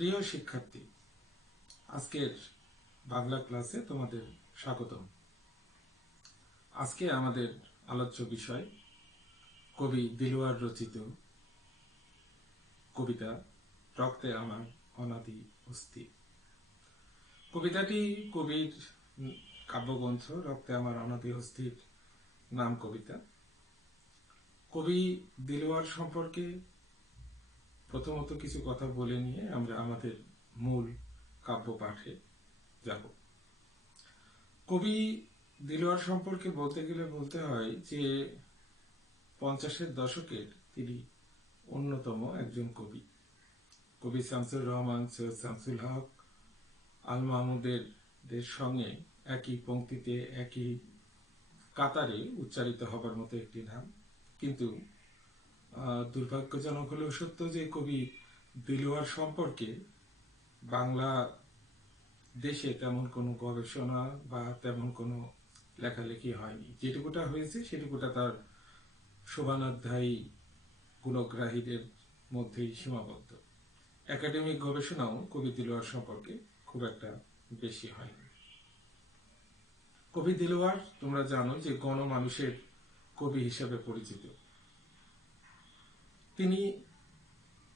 প্রিয় শিক্ষার্থী, আজকের বাংলা ক্লাসে তোমাদের স্বাগতম। আজকে আমাদের আলোচ্য বিষয় কবি দিলওয়ার রচিত কবিতা রক্তে আমার অনাদি অস্থি। কবিতাটি কবির কাব্যগ্রন্থ রক্তে আমার অনাদি অস্থির নাম কবিতা। কবি দিলওয়ার সম্পর্কে প্রথমত কিছু কথা বলে নিয়ে আমরা আমাদের মূল কাব্য পাঠে যাব। কবি দিলওয়ার সম্পর্কে বলতে গেলে বলতে হয় যে 50-এর দশকের তিনি অন্যতম একজন কবি। কবি শামসুর রহমান, সৈয়দ শামসুল হক, আল মাহমুদের সঙ্গে একই পংক্তিতে একই কাতারে উচ্চারিত হবার মতো একটি নাম। কিন্তু দুর্ভাগ্যজনক হলেও সত্য যে কবি দিলওয়ার সম্পর্কে বাংলা দেশে তেমন কোনো গবেষণা বা তেমন কোনো লেখালেখি হয়নি। যেটুকুটা হয়েছে সেটুকুটা তার শোভানাধ্যায়ী গুণগ্রাহীদের মধ্যেই সীমাবদ্ধ। একাডেমিক গবেষণাও কবি দিলওয়ার সম্পর্কে খুব একটা বেশি হয়নি। কবি দিলওয়ার তোমরা জানো যে গণমানুষের কবি হিসেবে পরিচিত। তিনি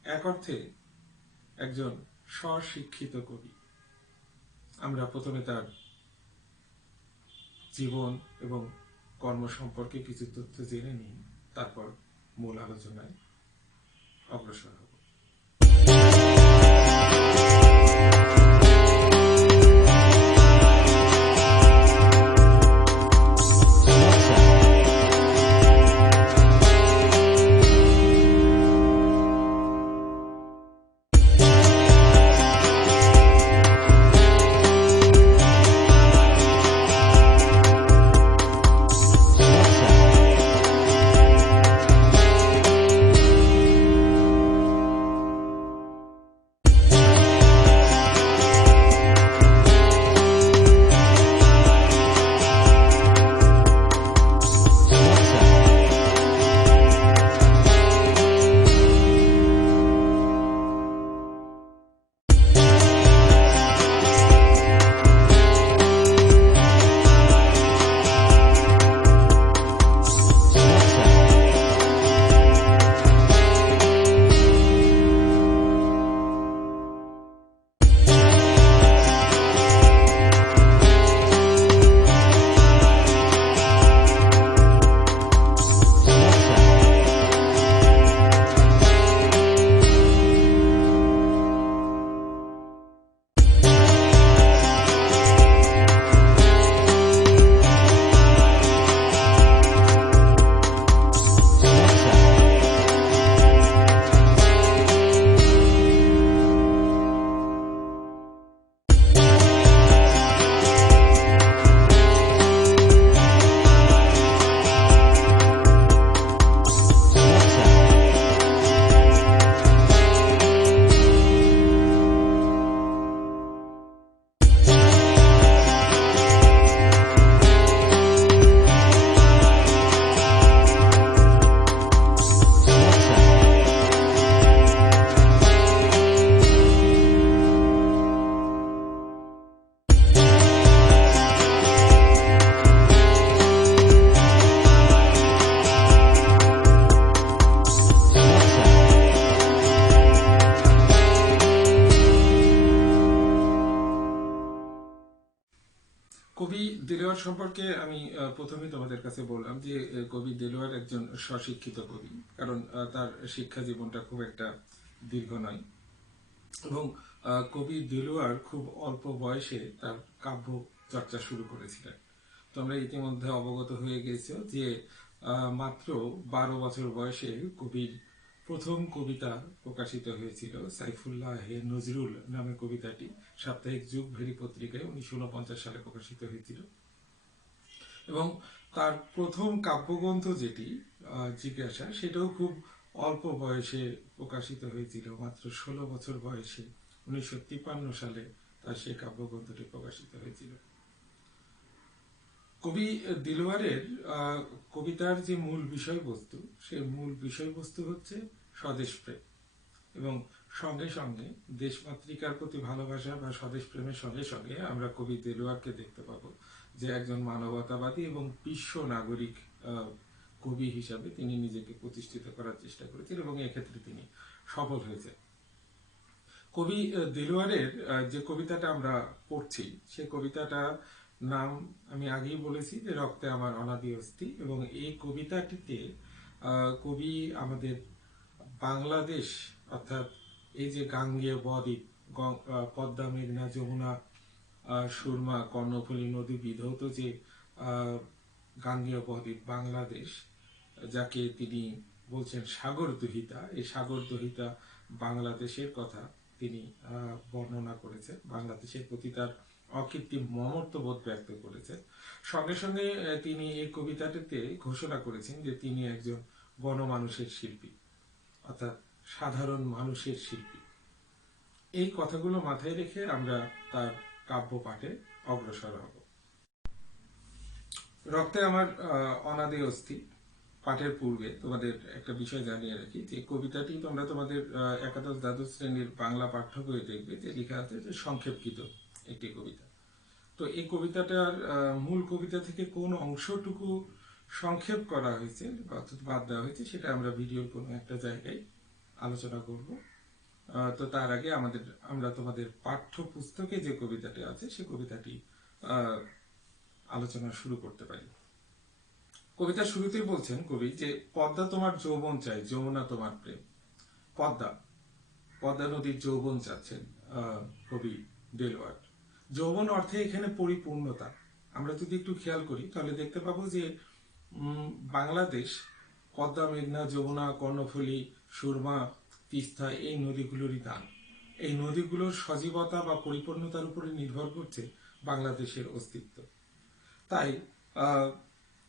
এক অর্থে একজন স্বশিক্ষিত কবি। আমরা প্রথমে তার জীবন এবং কর্ম সম্পর্কে কিছু তথ্য জেনে নিই, তারপর মূল আলোচনায় অগ্রসর হব। কবি দিলওয়ার সম্পর্কে আমি প্রথমে তোমাদের কাছে বললাম যে কবি দিলওয়ার একজন স্বশিক্ষিত কবি, কারণ তার শিক্ষা জীবনটা খুব একটা দীর্ঘ নয় এবং কবি দিলওয়ার খুব অল্প বয়সে তার কাব্য চর্চা শুরু করেছিলেন। তোমরা ইতিমধ্যে অবগত হয়ে গেছো যে মাত্র 12 বছর বয়সে কবির প্রথম কবিতা প্রকাশিত হয়েছিল সাইফুল্লাহ হে নজরুল নামে। কবিতাটি সাপ্তাহিক যুগ ভেরি পত্রিকায় 1949 সালে প্রকাশিত হয়েছিল এবং তার প্রথম কাব্যগ্রন্থ যেটি জিজ্ঞাসা, সেটাও খুব অল্প বয়সে প্রকাশিত হয়েছিল, মাত্র 16 বছর বয়সে 1953 সালে তার সেই কাব্যগ্রন্থটি প্রকাশিত হয়েছিল। কবি দিলওয়ারের কবিতার যে মূল বিষয়বস্তু, সেই মূল বিষয়বস্তু হচ্ছে স্বদেশপ্রেম এবং সঙ্গে সঙ্গে দেশমাতৃকার প্রতি ভালোবাসা বা স্বদেশ প্রেমের সঙ্গে সঙ্গে আমরা কবি দেলোয়ারকে দেখতে পাবো যে একজন মানবতাবাদী এবং বিশ্ব নাগরিক কবি হিসাবে তিনি নিজেকে প্রতিষ্ঠিত করার চেষ্টা করেছেন এবং এক্ষেত্রে তিনি সফল হয়েছেন। কবি দেলোয়ারের যে কবিতাটা আমরা পড়ছি সে কবিতাটা নাম আমি আগেই বলেছি যে রক্তে আমার অনাদি অস্থি, এবং এই কবিতাটিতে কবি আমাদের বাংলাদেশ অর্থাৎ এই যে গাঙ্গেয় বদ্বীপ, পদ্মা, মেঘনা, যমুনা, সুরমা, কর্ণফুলী নদী বিধৌত যে গাঙ্গেয় বদ্বীপ বাংলাদেশ, যাকে তিনি বলছেন সাগর দহিতা, এই সাগর দহিতা বাংলাদেশের কথা তিনি বর্ণনা করেছেন, বাংলাদেশের প্রতি তার অকৃত্রিম মমত্ববোধ ব্যক্ত করেছেন। সঙ্গে সঙ্গে তিনি এই কবিতাটিতে ঘোষণা করেছেন যে তিনি একজন গণমানুষের শিল্পী, অর্থাৎ সাধারণ মানুষের শিল্পী। এই কথাগুলো মাথায় রেখে আমরা তার কাব্য পাঠে অগ্রসর হব। রক্তে আমার অনাদি অস্থি পাঠের পূর্বে তোমাদের একটা বিষয় জানিয়ে রাখি যে কবিতাটি তোমরা তোমাদের একাদশ দ্বাদশ শ্রেণীর বাংলা পাঠ্য বইয়ে দেখবে যে লেখা আছে যে সংক্ষেপকৃত একটি কবিতা। তো এই কবিতাটার মূল কবিতা থেকে কোন অংশটুকু সংক্ষেপ করা হয়েছে অর্থাৎ বাদ দেওয়া হয়েছে সেটা আমরা ভিডিওর কোনো একটা জায়গায় আলোচনা করব। তো তার আগে আমরা তোমাদের পাঠ্য পুস্তকে যে কবিতাটি আছে সে কবিতাটি আলোচনা শুরু করতে পারি। কবিতার শুরুতেই বলছেন কবি যে পদ্মা তোমার যৌবন চাই, যমুনা তোমার প্রেম। পদ্মা নদীর যৌবন চাচ্ছেন কবি দেলোয়ার। যৌবন অর্থে এখানে পরিপূর্ণতা। আমরা যদি একটু খেয়াল করি তাহলে দেখতে পাবো যে বাংলাদেশ পদ্মা, মেঘনা, যমুনা, কর্ণফুলী, সুরমা, তিস্তা এই নদীগুলোরই দান। এই নদীগুলোর সজীবতা বা পরিপূর্ণতার উপরে নির্ভর করছে বাংলাদেশের অস্তিত্ব। তাই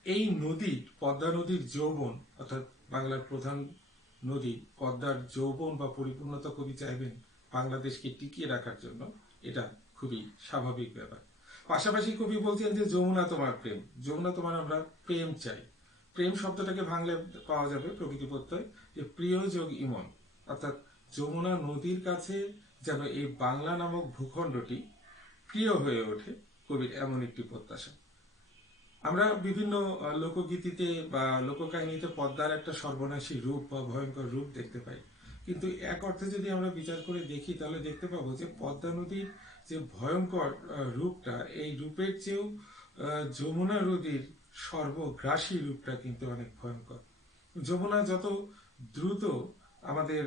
এই নদী, পদ্মা নদীর যৌবন অর্থাৎ বাংলার প্রধান নদী পদ্মার যৌবন বা পরিপূর্ণতা কবি চাইবেন বাংলাদেশকে টিকিয়ে রাখার জন্য, এটা খুবই স্বাভাবিক ব্যাপার। পাশাপাশি কবি বলছেন যে যমুনা তোমার প্রেম, যমুনা তোমার আমরা প্রেম চাই। প্রেম শব্দটাকে ভাঙলে পাওয়া যাবে প্রকৃতি প্রত্যয় যে প্রিয় যোগ ইমন, অর্থাৎ যমুনা নদীর কাছে যেন এই বাংলা নামক ভূখণ্ডটি প্রিয় হয়ে ওঠে কবির এমন একটি প্রত্যাশা। আমরা বিভিন্ন লোকগীতিতে বা লোককাহিনীতে পদ্মার একটা সর্বনাশী রূপ বা ভয়ঙ্কর রূপ দেখতে পাই, কিন্তু এক অর্থে যদি আমরা বিচার করে দেখি তাহলে দেখতে পাবো যে পদ্মা নদীর যে ভয়ঙ্কর রূপটা, এই রূপের চেয়েও যমুনা নদীর সর্বগ্রাসী রূপটা কিন্তু অনেক ভয়ঙ্কর। যমুনা যত দ্রুত আমাদের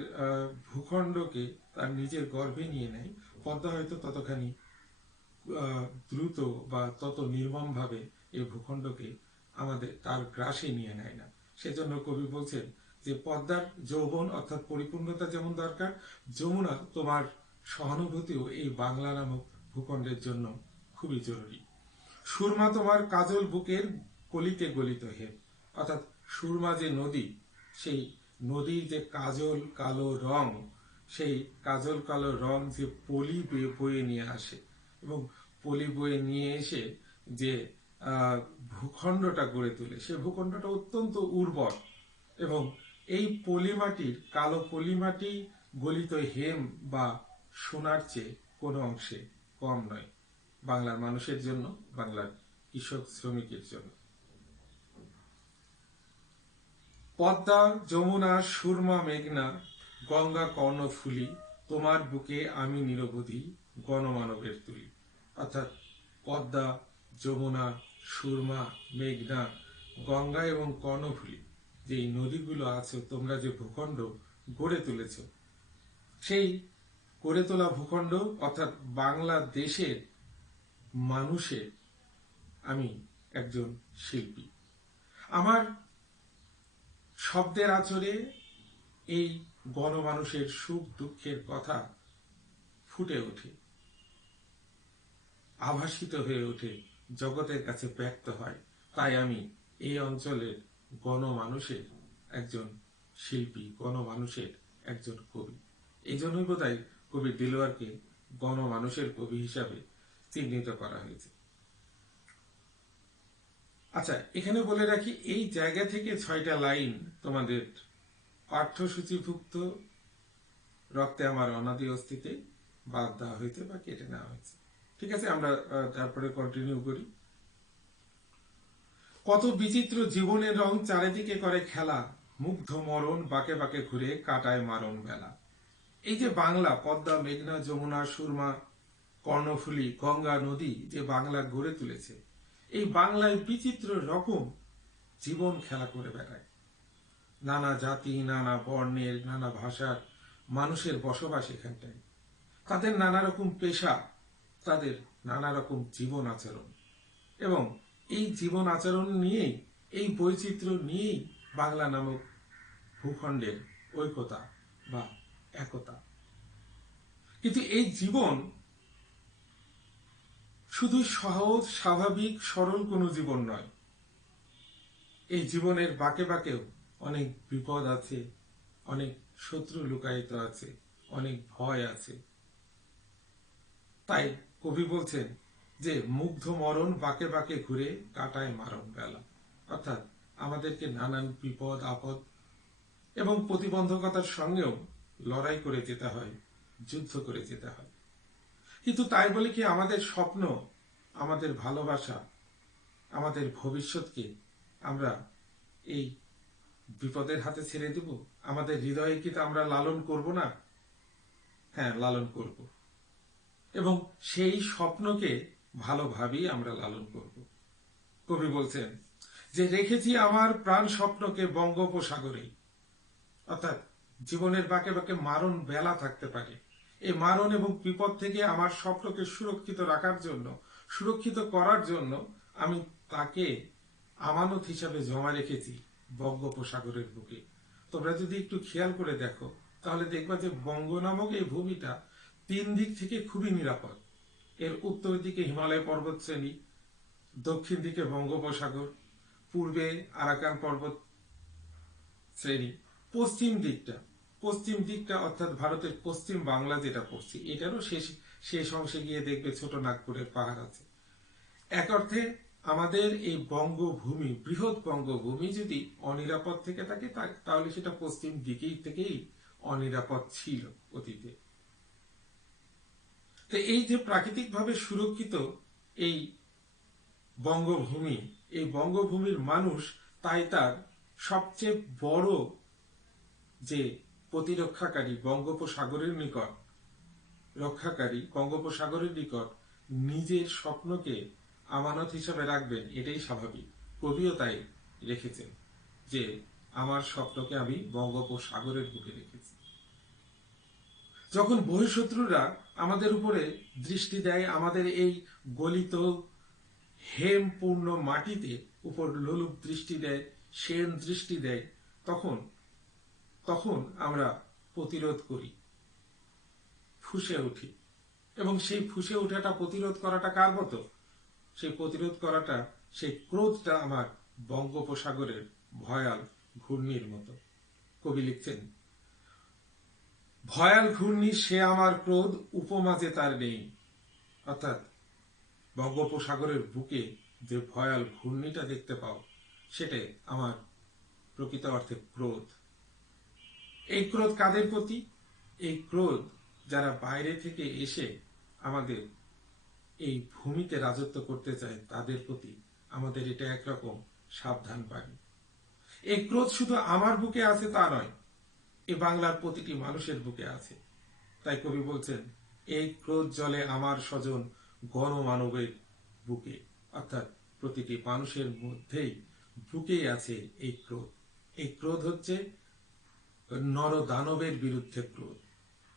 ভূখণ্ডকে তার নিজের গর্ভে নিয়ে নেয়, পদ্মা হয়তো ততখানি দ্রুত বা তত নির্মমভাবে এই ভূখণ্ডকে আমাদের তার গ্রাসে নিয়ে নেয় না। সেজন্য কবি বলছেন যে পদ্মার যৌবন অর্থাৎ পরিপূর্ণতা যেমন দরকার, যমুনা তোমার সহানুভূতিও এই বাংলা নামক ভূখণ্ডের জন্য খুবই জরুরি। সুরমা তোমার কাজল বুকের কলিতে গলিত হে, অর্থাৎ সুরমা যে নদী, সেই নদীর যে কাজল কালো রং, সেই কাজল কালো রং যে পলি বয়ে নিয়ে আসে এবং পলি বয়ে নিয়ে এসে যে ভূখণ্ডটা গড়ে তোলে, সে ভূখণ্ডটা অত্যন্ত উর্বর এবং এই পলিমাটির কালো পলিমাটি গলিত হেম বা সোনার চেয়ে কোনো অংশে কম নয় বাংলার মানুষের জন্য, বাংলার কৃষক শ্রমিকের জন্য। পদ্মা, যমুনা, সুরমা, মেঘনা, গঙ্গা, কর্ণফুলী, তোমার বুকে আমি নিরবধি গণমানবের তুলি। অর্থাৎ পদ্মা, যমুনা, সুরমা, মেঘনা, গঙ্গা এবং কর্ণফুলী যে নদীগুলো আছে, তোমরা যে ভূখণ্ড গড়ে তুলেছ, সেই গড়ে তোলা ভূখণ্ড অর্থাৎ বাংলাদেশের মানুষের আমি একজন শিল্পী। আমার শব্দের আচরে এই গণমানুষের সুখ দুঃখের কথা ফুটে ওঠে, আভাসিত হয়ে ওঠে, জগতের কাছে ব্যক্ত হয়। তাই আমি এই অঞ্চলের গণমানুষের একজন শিল্পী, গণমানুষের একজন কবি। এই জন্যই বোধহয় কবি দেলোয়ারকে গণমানুষের কবি হিসাবে চিহ্নিত করা হয়েছে। আচ্ছা, এখানে বলে রাখি এই জায়গা থেকে 6টা লাইন তোমাদের পাঠ্যসূচিভুক্ত রক্তে আমার অনাদি অস্তিত্বে বাদ দেওয়া হয়েছে বা কেটে নেওয়া হয়েছে। ঠিক আছে, আমরা তারপরে কন্টিনিউ করি। কত বিচিত্র জীবনের রং চারিদিকে করে খেলা, মুগ্ধ মরণ বাঁকে বাঁকে ঘুরে কাটায় মারণ বেলা। এই যে বাংলা, পদ্মা, মেঘনা, যমুনা, সুরমা, কর্ণফুলী, গঙ্গা নদী যে বাংলা গড়ে তুলেছে, এই বাংলায় বিচিত্র রকম জীবন খেলা করে বেড়ায়। নানা জাতি, নানা বর্ণের, নানা ভাষার মানুষের বসবাস এখানটায়। তাদের নানা রকম পেশা, তাদের নানা রকম জীবন আচরণ, এবং এই জীবন আচরণ নিয়েই, এই বৈচিত্র্য নিয়েই বাংলা নামক ভূখণ্ডের ঐক্যতা বা একতা। কিন্তু এই জীবন শুধু সহজ, স্বাভাবিক, সরল কোনো জীবন নয়। এই জীবনের বাঁকে বাঁকেও অনেক বিপদ আছে, অনেক শত্রু লুকায়িত আছে, অনেক ভয় আছে। তাই কবি বলছেন যে মুগ্ধ মরণ বাঁকে বাঁকে ঘুরে কাটায় মারণ বেলা। অর্থাৎ আমাদেরকে নানান বিপদ আপদ এবং প্রতিবন্ধকতার সঙ্গেও লড়াই করে যেতে হয়, যুদ্ধ করে যেতে হয়। কিন্তু তাই বলে কি আমাদের স্বপ্ন, আমাদের ভালোবাসা, আমাদের ভবিষ্যৎকে আমরা এই বিপদের হাতে ছেড়ে দেব? আমাদের হৃদয়ে কি তা আমরা লালন করব না? হ্যাঁ, লালন করব, এবং সেই স্বপ্নকে ভালোভাবেই আমরা লালন করব। কবি বলছেন যে রেখেছি আমার প্রাণ স্বপ্নকে বঙ্গোপসাগরে। অর্থাৎ জীবনের বাঁকে বাঁকে মারণ বেলা থাকতে পারে, এই মারণ এবং বিপদ থেকে আমার স্বপ্নকে সুরক্ষিত রাখার জন্য, সুরক্ষিত করার জন্য আমি তাকে আমানত হিসাবে জমা রেখেছি বঙ্গোপসাগরের বুকে। তোমরা যদি একটু খেয়াল করে দেখো, তাহলে দেখবা যে বঙ্গ নামক এই ভূমিটা 3 দিক থেকে খুবই নিরাপদ। এর উত্তর দিকে হিমালয় পর্বত শ্রেণী, দক্ষিণ দিকে বঙ্গোপসাগর, পূর্বে আরাকান পর্বত শ্রেণী, পশ্চিম দিকটা অর্থাৎ ভারতের পশ্চিম বাংলা যেটা পড়ছি, এটারও শেষ অংশে গিয়ে দেখবে ছোট নাগপুরের পাহাড় আছে। এক অর্থে আমাদের এই বঙ্গভূমি, বৃহৎ বঙ্গভূমি যদি অনিরাপদ থেকে থাকে, তাহলে সেটা পশ্চিম দিকেই থেকেই অনিরাপদ ছিল অতীতে। তো এই যে প্রাকৃতিকভাবে সুরক্ষিত এই বঙ্গভূমি, এই বঙ্গভূমির মানুষ তাই তার সবচেয়ে বড় যে প্রতিরক্ষাকারী বঙ্গোপসাগরের নিকট, রক্ষাকারী বঙ্গোপসাগরের নিকট নিজের স্বপ্নকে আমানত হিসাবে রাখবেন, এটাই স্বাভাবিক। কবিও তাই রেখেছেন যে আমার স্বপ্নকে আমি বঙ্গোপসাগরের বুকে রেখেছি। যখন বহিঃশত্রুরা আমাদের উপরে দৃষ্টি দেয়, আমাদের এই গলিত হেমপূর্ণ মাটিতে উপর লোলুপ দৃষ্টি দেয়, সেন দৃষ্টি দেয়, তখন আমরা প্রতিরোধ করি, ফুঁসে উঠি। এবং সেই ফুঁসে ওঠাটা, প্রতিরোধ করাটা কার মতো? সেই প্রতিরোধ করাটা, সেই ক্রোধটা আমার বঙ্গোপসাগরের ভয়াল ঘূর্ণির মতো। কবি লিখছেন, ভয়াল ঘূর্ণি সে আমার ক্রোধ, উপমা যে তার নেই। অর্থাৎ বঙ্গোপসাগরের বুকে যে ভয়াল ঘূর্ণিটা দেখতে পাও, সেটাই আমার প্রকৃত অর্থে ক্রোধ। এই ক্রোধ কাদের প্রতি? এই ক্রোধ যারা বাইরে থেকে এসে আমাদের এই ভূমিতে রাজত্ব করতে চায়, তাদের প্রতি আমাদের এটা একরকম সাবধান বাণী। এই ক্রোধ শুধু আমার বুকে আছে তা নয়, এ বাংলার প্রতিটি মানুষের বুকে আছে। তাই কবি বলছেন, এই ক্রোধ জলে আমার স্বজন গণমানবের বুকে। অর্থাৎ প্রতিটি মানুষের মধ্যেই, বুকেই আছে এই ক্রোধ। এই ক্রোধ হচ্ছে নরদানবের বিরুদ্ধে ক্রোধ।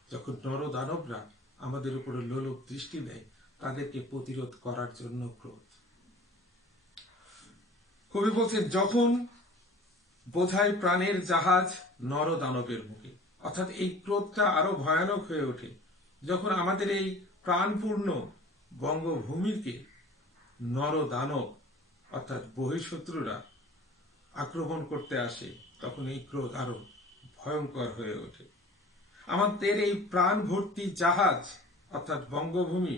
যখন নরদানবরা আমাদের উপরে লোলুপ দৃষ্টি দেয়, তাদেরকে প্রতিরোধ করার জন্য ক্রোধ। কবি বলছেন, যখন বোঝায় প্রাণের জাহাজ নরদানবের মুখে। অর্থাৎ এই ক্রোধটা আরো ভয়ানক হয়ে ওঠে যখন আমাদের এই প্রাণপূর্ণ বঙ্গভূমিকে নরদানব অর্থাৎ বহিঃশত্রুরা আক্রমণ করতে আসে। তখন এই ক্রোধ আরো ভয়ঙ্কর হয়ে ওঠে। আমাদের এই প্রাণ ভর্তি জাহাজ অর্থাৎ বঙ্গভূমি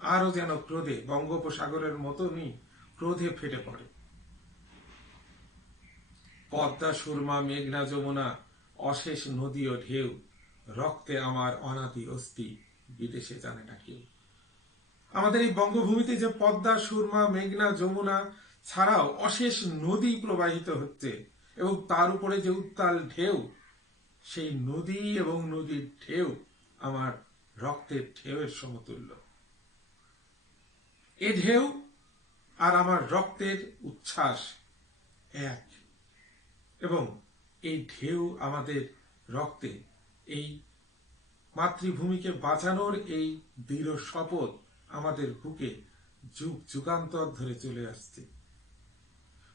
আরো যেন ক্রোধে, বঙ্গোপসাগরের মতনই ক্রোধে ফেটে পড়ে। পদ্মা, সুরমা, মেঘনা, যমুনা, অশেষ নদী ও ঢেউ রক্তে আমার অনাদি অস্থি বিদেশে জানে না কেউ। আমাদের এই বঙ্গভূমিতে যে পদ্মা, সুরমা, মেঘনা, যমুনা ছাড়াও অশেষ নদী প্রবাহিত হচ্ছে এবং তার উপরে যে উত্তাল ঢেউ, সেই নদী এবং নদীর ঢেউ আমার রক্তের ঢেউয়ের সমতুল্য। এ ঢেউ আর আমার রক্তের উচ্ছ্বাস এক, এবং এই ঢেউ আমাদের রক্তে এই মাতৃভূমিকে বাঁচানোর এই দৃঢ় শপথ আমাদের বুকে যুগ যুগান্তর ধরে চলে আসছে,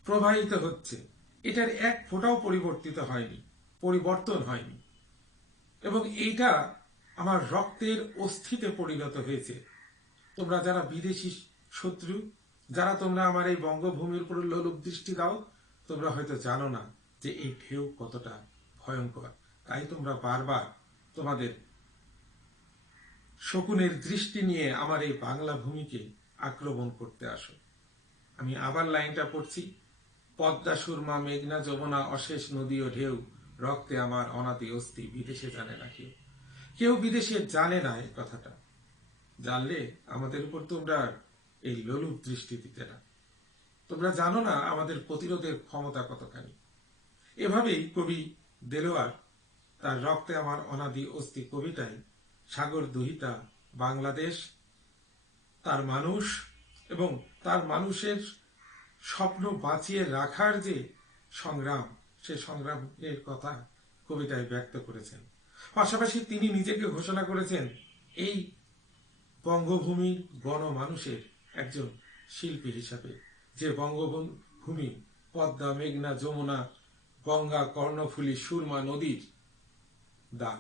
প্রবাহিত হচ্ছে। এটার এক ফোঁটাও পরিবর্তন হয়নি, এবং এইটা আমার রক্তের অস্থিতে পরিণত হয়েছে। তোমরা যারা বিদেশি শত্রু, যারা তোমরা আমার এই বঙ্গভূমির উপর লোলুপ দৃষ্টি দাও, তোমরা হয়তো জানো না যে এই ঢেউ কতটা ভয়ঙ্কর। তাই তোমরা বারবার তোমাদের শকুনের দৃষ্টি নিয়ে আমার এই বাংলা ভূমিকে আক্রমণ করতে আসো। আমি আবার লাইনটা পড়ছি। পদ্মা, সুরমা, মেঘনা, যমুনা, অশেষ নদী ও ঢেউ, রক্তে আমার অনাদি অস্থি বিদেশে জানে না কেউ। কেউ বিদেশে জানে না এই কথাটা। জানলে আমাদের উপর তোমরা এই লোলুপ দৃষ্টি দিতে না। তোমরা জানো না আমাদের প্রতিরোধের ক্ষমতা কতখানি। এভাবেই কবি দেলোয়ার তার রক্তে আমার অনাদি অস্থি কবিতায় সাগর দহিতা বাংলাদেশ, তার মানুষ এবং তার মানুষের স্বপ্ন বাঁচিয়ে রাখার যে সংগ্রাম, সে সংগ্রামের কথা কবিতায় ব্যক্ত করেছেন। পাশাপাশি তিনি নিজেকে ঘোষণা করেছেন এই বঙ্গভূমির গণমানুষের একজন শিল্পী হিসাবে, যে বঙ্গভূমি পদ্মা, মেঘনা, যমুনা, গঙ্গা, কর্ণফুলী, সুরমা নদীর দান।